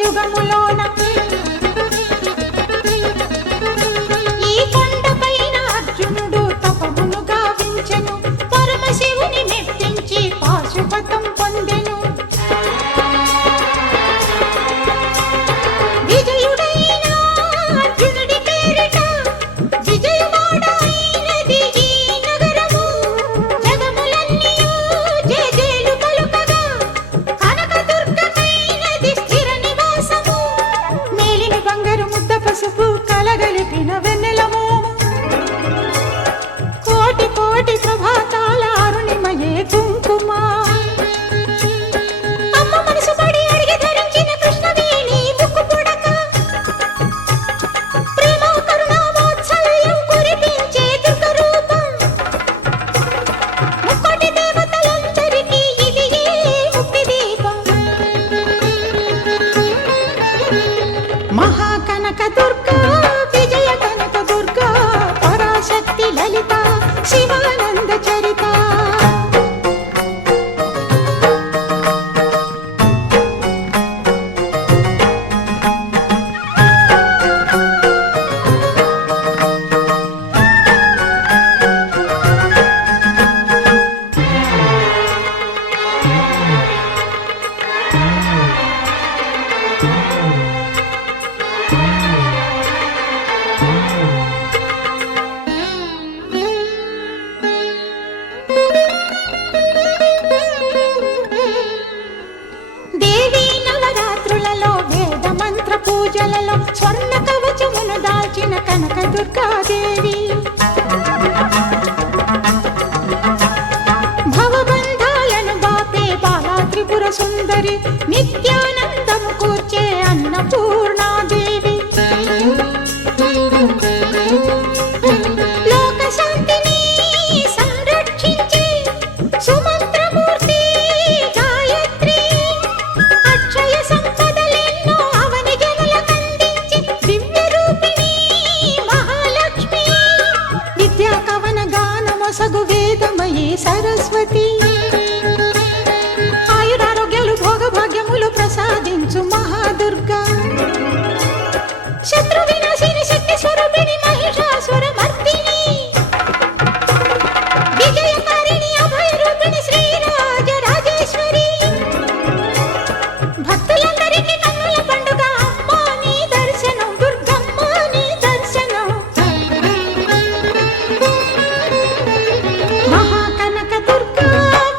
యుగములోన ఈ కొండపైన అర్జునుడు తపమును గావించెను పరమశివుని మెప్పించి పాశుపతం పొందెను విజయుడైన అర్జునుడి పేరిట విజయవాడ అయినది ఈ నగరము జగములన్నీయు జయజయలు పలుకగా కనకదుర్గమైనది స్థిర నివాసము మేలిమి బంగారు ముద్ద పసుపు కలగలిపిన వెన్నెలము కోటి కోటి ప్రభాతాల అరుణిమయే కుంకుమ అమ్మ మనసు పడి అడిగి ధరించిన కృష్ణవేణి ముక్కు పుడక ప్రేమ కరుణ వాత్సల్యం కురిపించే దుర్గ రూపం ముక్కోటి దేవతలందరికీ ఇది ముక్తి దీపం మహాకనక దుర్గా విజయ కనక దుర్గా పరాశక్తి లలిత శివానంద చరిత దేవీ నవరాత్రులలో వేద మంత్ర పూజలలో స్వర్ణ కవచమును దాల్చిన కనక దుర్గాదేవి భవబంధాలను బాపే బాలా త్రిపుర సుందరి నిత్యానందము కూర్చే అన్నపూర్ణాదేవి లోక శాంతిని సంరక్షించే సుమంత్రమూర్తి గాయత్రి అక్షయ సంపదలెన్నో అవని జనులకందించి దివ్య రూపిణి మహాలక్ష్మి విద్యా కవన గానమొసగు వేదమయీ సరస్వతి ఆయురారోగ్యాలు భోగభాగ్యములు ప్రసాదించు మహాదుర్గా శత్రు వినాశిని శక్తి స్వరూపిణి మహిషాసుర మర్దిని విజయకారిణి అభయ రూపిణి శ్రీరాజ రాజేశ్వరి భక్తులందరికీ కన్నుల పండుగ అమ్మా నీ దర్శనం దుర్గమ్మ నీ దర్శనం మహాకనక దుర్గా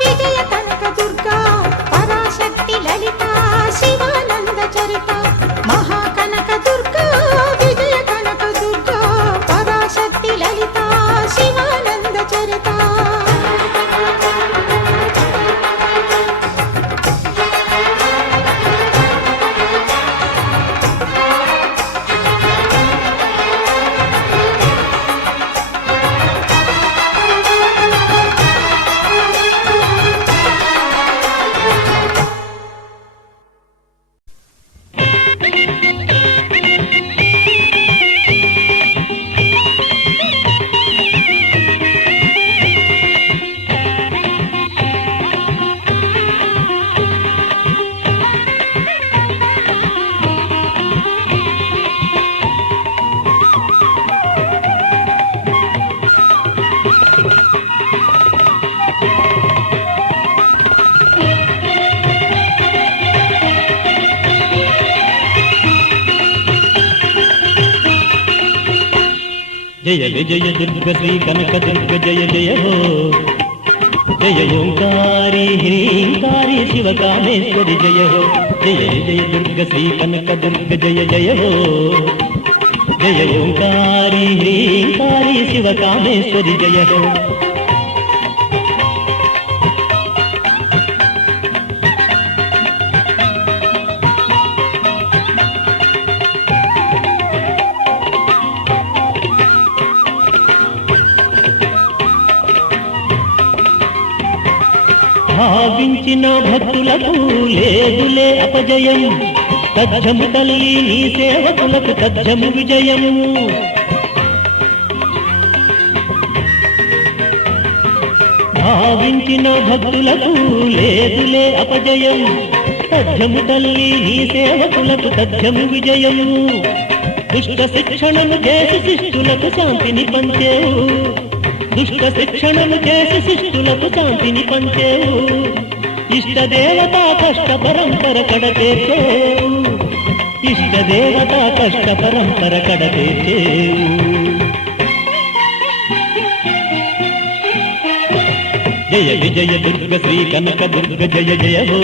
విజయ కనక దుర్గా పరాశక్తి లలిత శివానంద చరిత మహాకనక దుర్గా విజయ కనక దుర్గా పరాశక్తి లలిత శివానంద చరిత जय विजय दुर्ग श्री कनक दुर्ग जय जय हो जय ओंकारी ह्रींकारी शिव कामेश्वरी जय हो जय विजय दुर्ग श्री कनक दुर्ग जय जय हो जय ओंकारी ह्रींकारी शिव कामेश्वरी जय हो భావించిన భక్తులకు లేదులే అపజయం తజ్జము తల్లి నీ సేవకులకు తజ్జము విజయము భావించిన భక్తులకు లేదులే అపజయం తథ్యము తల్లి నీ సేవకులకు తథ్యము విజయము దుష్ట శిక్షణము చేసి శిష్టులకు శాంతిని పంచేవు దుష్ట శిక్షణము చేసి శిష్టులకు శాంతిని పంచేవు ఇష్టదేవత కష్ట పరంపర కడతేచేవు ఇష్టదేవత కష్ట పరంపర కడతేచేవు జయ విజయ దుర్గ శ్రీ కనక దుర్గ జయ జయ హో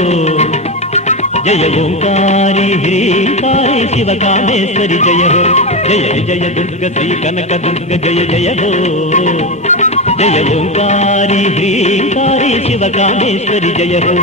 జయ ఓంకారి హ్రీంకారి శివకామేశ్వరి జయ హో జయ విజయ దుర్గ శ్రీ కనక దుర్గ జయ జయ హో జయ ఓంకారి హ్రీంకారి శివకామేశ్వరి జయ హో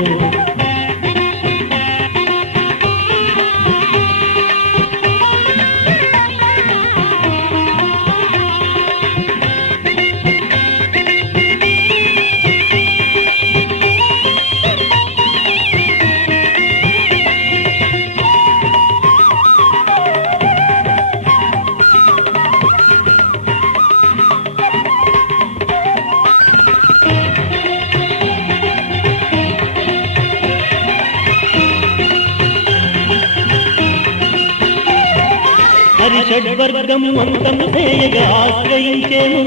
హరిషడ్వర్గము అంతము చేయగా ఆశ్రయించేను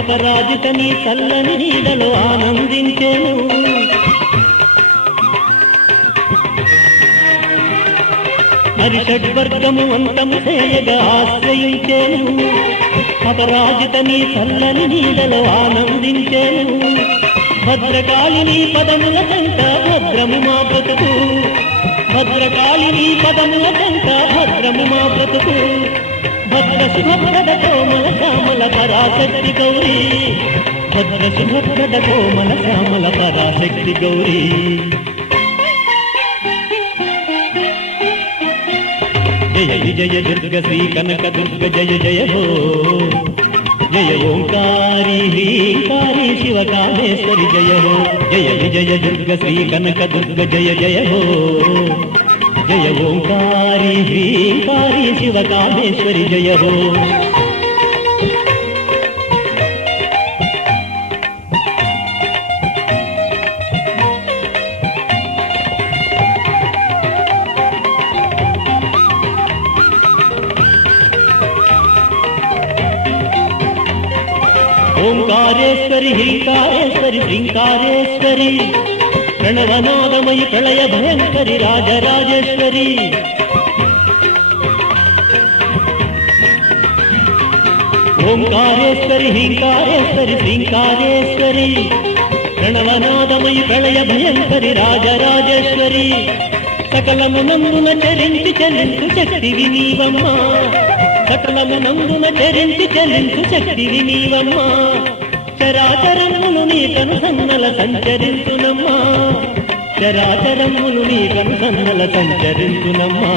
అపరాజిత నీ చల్లని నీడలో ఆనందించేను హరిషడ్వర్గము అంతము చేయగా ఆశ్రయించేను అపరాజిత నీ చల్లని నీడలో ఆనందించేను భద్రకాళిని పదముల కంట భద్రము మా బ్రతుకు భద్రకాళిని పదముల కంట భద్రము మా బ్రతుకు భద్ర సుభద్రద కోమల శ్యామల పరాశక్తి గౌరీ భద్ర సుభద్రద కోమల శ్యామల పరాశక్తి గౌరీ జయ విజయ దుర్గ శ్రీ కనక దుర్గ జయ జయ హో జయ ఓంకారి హ్రీంకారి శివకామేశ్వరి జయ హో జయ విజయ దుర్గ శ్రీ కనక దుర్గ జయ జయ హో జయ ఓంకారి హ్రీంకారి శివకామేశ్వరి జయ హో ఓంకారేశ్వరి హ్రీంకారేశ్వరి శ్రీంకారేశ్వరి ప్రణవనాదమయి ప్రళయ భయంకరి రాజరాజేశ్వరి ఓంకారేశ్వరి హ్రీంకారేశ్వరి శ్రీంకారేశ్వరి ప్రణవనాదమయి ప్రళయ భయంకరి రాజరాజేశ్వరి సకలమునందున చరించి చలించు శక్తివి నీవమ్మా సకలమునందున చరించి చలించు శక్తివి నీవమ్మా చరాచరములు నీ కనుసన్నల సంచరించునమ్మా చరాచరములు నీ కనుసన్నల సంచరించునమ్మా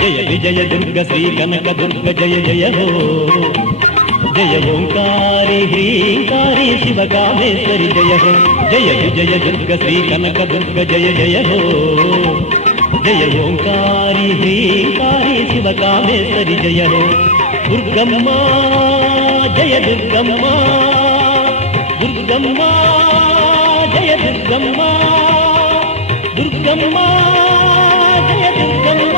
జయ విజయ దుర్గ శ్రీ కనక దుర్గ జయ జయ హో జయ ఓంకారి హ్రీంకారి శివకామేశ్వరి జయ హో జయ విజయ దుర్గ శ్రీ కనక దుర్గ జయ జయ హో జయ ఓంకారి హ్రీంకారి శివకామేశ్వరి జయ హో దుర్గమ్మ జయ దుర్గమ్మ దుర్గమ్మ జయ దుర్గమ్మ దుర్గమ్మ జయ దుర్గమ్మ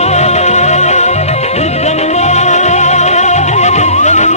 దుర్గమ్మ జయ దుర్గమ్మ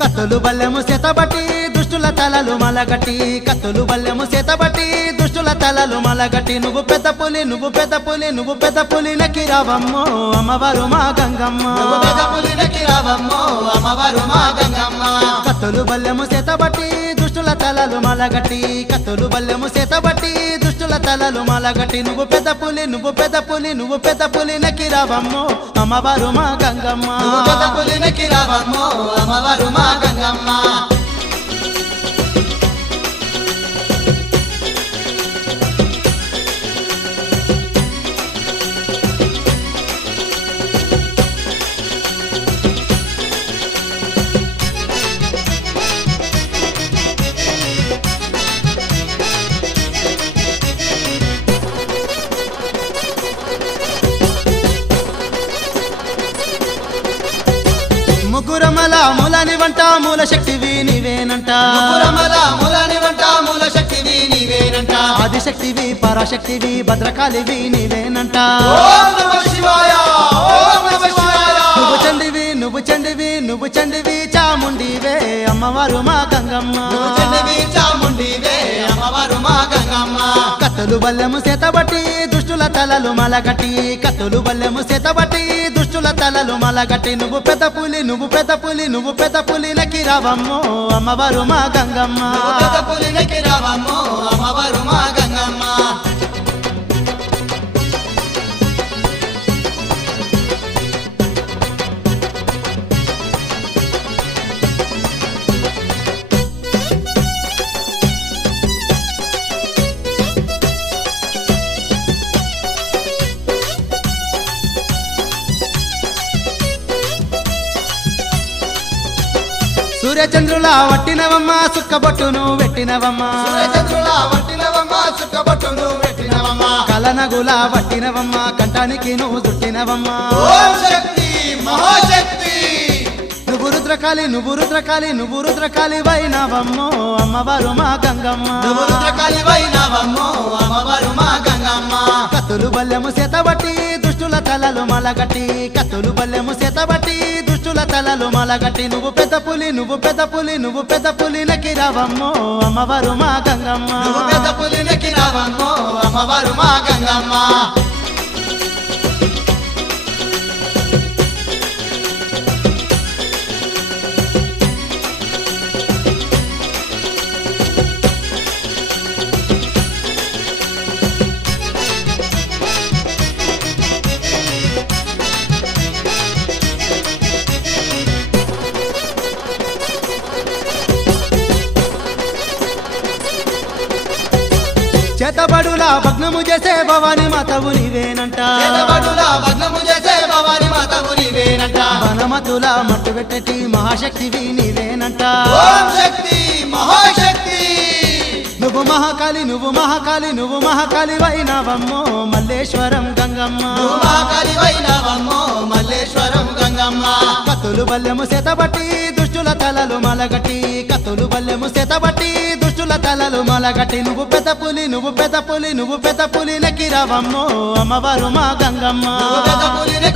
కత్తులు బల్లెము చేతబట్టి దుష్టుల తలలు మలగట్టి కత్తులు బల్లెము చేతబట్టి దుష్టుల తలలు మలగట్టి నువ్వు పెద్ద పులి నువ్వు పెద్ద పులి నువ్వు పెద్ద పులి నకి రావమ్మో అమ్మవారు మా గంగమ్మ కత్తులు బల్లెము చేతబట్టి దుష్టుల దుష్టుల తలలు మలగట్టి కత్తులు బల్లెము చేతబట్టి దుష్టుల తలలు మలగట్టి నువ్వు పెద్ద పులి నువ్వు పెద్ద పులి నువ్వు పెద్ద పులి నకిరావమ్మో అమ్మవారు మా గంగమ్మ పెద్ద పులినికి రావమ్మో అమ్మవారు మా గంగమ్మ. ముగ్గురమల మూలని వంట మూల శక్తివి నీవేనంట పురమల మూలని వంట మూల శక్తివి నీవేనంట. ఆదిశక్తివి పరాశక్తివి భద్రకాళివి నీవేనంట ఓం నమః శివాయ ఓం నమః శివాయ. నువ్వు చండివి నువ్వు చండివి నువ్వు చండివి చాముండివే అమ్మవారు మా గంగమ్మ నువ్వు చెండివి చాముండివే అమ్మవారు మా గంగమ్మ. కత్తులు బల్లెము చేతబట్టి దుష్టుల తలలు మలగట్టి కత్తులు బల్లెము చేతబట్టి దుష్టుల తలలు మలగట్టి నువ్వు పెద్ద పులి నువ్వు పెద్ద పులి నువ్వు పెద్ద పులి నకిరావమ్మో అమ్మవారు మా గంగమ్మ పెద్ద పులినికి రావమ్మో అమ్మవారు మా గంగమ్మ. సూర్యచంద్రుల వట్టినవమ్మ సుక్కబొట్టును పెట్టినవమ్మ సూర్యచంద్రుల వట్టినవమ్మ చుక్కబొట్టును పెట్టినవమ్మ. కలనగుల వట్టినవమ్మ కంఠానికి నువ్వు చుట్టినవమ్మ ఓం శక్తి మహాశక్తి. నువ్వు రుద్రకాళి నువ్వు రుద్రకాళి నువ్వు రుద్రకాళి వైనవమ్మో అమ్మవారు మా గంగమ్మ నువ్వు రుద్రకాళి వైనవమ్మో అమ్మవారు మా గంగమ్మ. కత్తులు బల్లెము చేతబట్టి దుష్టుల తలలు మలగట్టి కత్తులు బల్లెము చేతబట్టి దుష్టుల తలలు మలగట్టి నువ్వు పెద్ద పులి నువ్వు పెద్ద పులి నువ్వు పెద్ద పులి నకిరావమ్మో అమ్మవారు మా గంగమ్మ నువ్వు పెద్ద పులినికి రావమ్మో అమ్మవారు మా గంగమ్మ. చేతబడుల భగ్నము చేసే భవాని మాతవు నీవేనంట చేతబడుల భగ్నము చేసే భవాని మాతవు నీవేనంట. వనమతుల మట్టు పెట్టటి మహాశక్తివి నీవేనంట ఓం శక్తి మహాశక్తి. నువ్వు మహాకాళి నువ్వు మహాకాళి నువ్వు మహాకాళి వైనవమ్మో మల్లేశ్వరం గంగమ్మ నువ్వు మహాకాళి వైనవమ్మో మల్లేశ్వరం గంగమ్మ. కత్తులు బల్లెము చేతబట్టి దుష్టుల తలలు మలగట్టి కత్తులు బల్లెము చేతబట్టి దుష్టుల తలలు మలగట్టి నువ్వు పెద్ద పులి నువ్వు పెద్ద పులి నువ్వు పెద్ద పులి నకిరావమ్మో అమ్మవారు మా గంగమ్మ నువ్వు పెద్ద పులిని